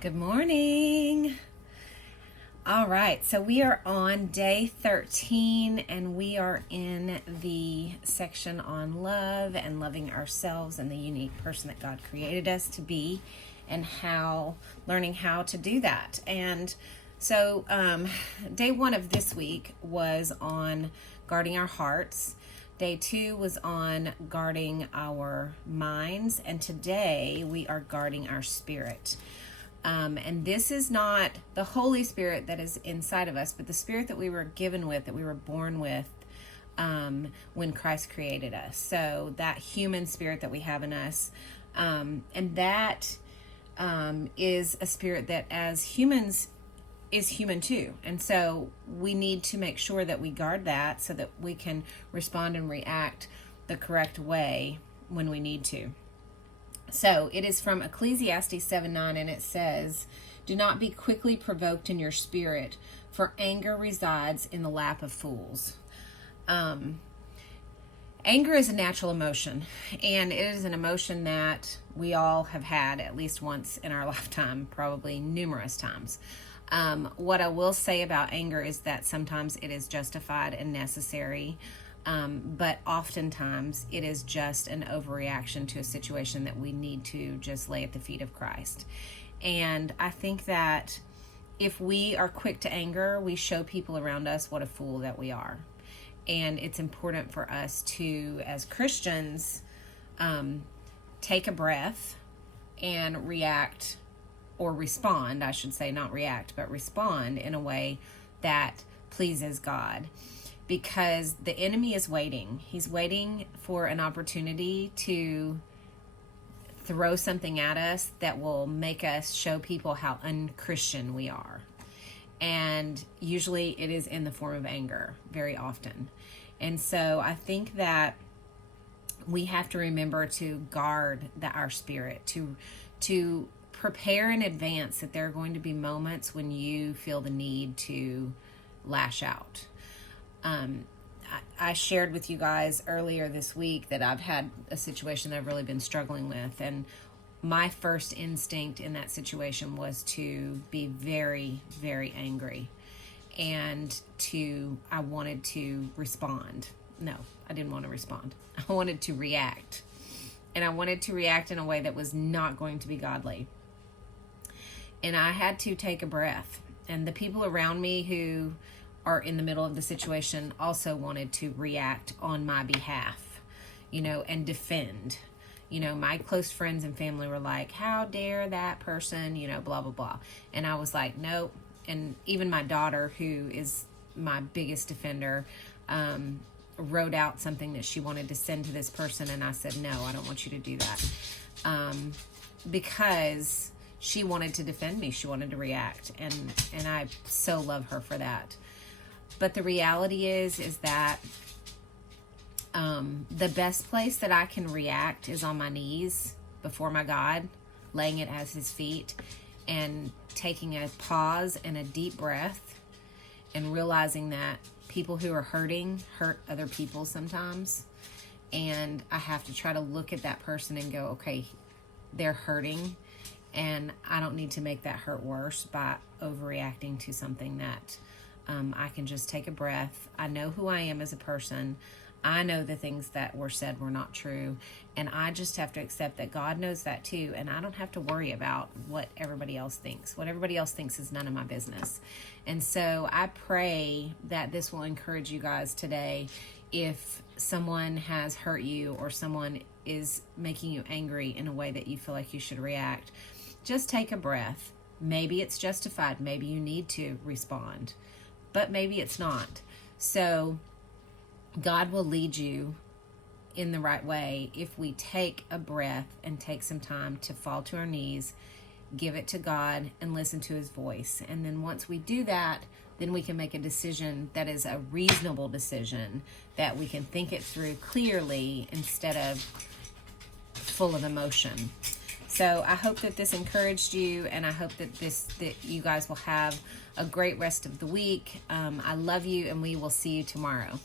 Good morning. All right, so we are on day 13 and we are in the section on love and loving ourselves and the unique person that God created us to be and learning how to do that. And so day 1 of this week was on guarding our hearts. Day 2 was on guarding our minds, and today we are guarding our spirit. And this is not the Holy Spirit that is inside of us, but the spirit that we were given with, that we were born with when Christ created us. So that human spirit that we have in us, and that is a spirit that as humans is human too. And so we need to make sure that we guard that so that we can respond and react the correct way when we need to. So it is from Ecclesiastes 7:9, and it says, "Do not be quickly provoked in your spirit, for anger resides in the lap of fools." Anger is a natural emotion, and it is an emotion that we all have had at least once in our lifetime, probably numerous times. What I will say about anger is that sometimes it is justified and necessary. But oftentimes it is just an overreaction to a situation that we need to just lay at the feet of Christ. And I think that if we are quick to anger, we show people around us what a fool that we are. And it's important for us to, as Christians, take a breath and react, or respond, I should say, not react, but respond in a way that pleases God. Because the enemy is waiting. He's waiting for an opportunity to throw something at us that will make us show people how unchristian we are. And usually it is in the form of anger, very often. And so I think that we have to remember to guard our spirit, to prepare in advance that there are going to be moments when you feel the need to lash out. I shared with you guys earlier this week that I've had a situation that I've really been struggling with, and my first instinct in that situation was to be very, very angry, and I wanted to respond. No, I didn't want to respond. I wanted to react, and I wanted to react in a way that was not going to be godly. And I had to take a breath, and the people around me who are in the middle of the situation also wanted to react on my behalf, and defend. My close friends and family were like, "How dare that person, blah, blah, blah." And I was like, nope. And even my daughter, who is my biggest defender, wrote out something that she wanted to send to this person. And I said, no, I don't want you to do that. Because she wanted to defend me. She wanted to react. And I so love her for that. But the reality is that the best place that I can react is on my knees before my God, laying it at his feet and taking a pause and a deep breath and realizing that people who are hurting hurt other people sometimes. And I have to try to look at that person and go, okay, they're hurting, and I don't need to make that hurt worse by overreacting to something that I can just take a breath. I know who I am as a person. I know the things that were said were not true. And I just have to accept that God knows that too. And I don't have to worry about what everybody else thinks. What everybody else thinks is none of my business. And so I pray that this will encourage you guys today. If someone has hurt you or someone is making you angry in a way that you feel like you should react, just take a breath. Maybe it's justified. Maybe you need to respond. But maybe it's not. So God will lead you in the right way if we take a breath and take some time to fall to our knees, give it to God, and listen to his voice. And then once we do that, then we can make a decision that is a reasonable decision, that we can think it through clearly instead of full of emotion. So I hope that this encouraged you, and I hope that you guys will have a great rest of the week. I love you, and we will see you tomorrow.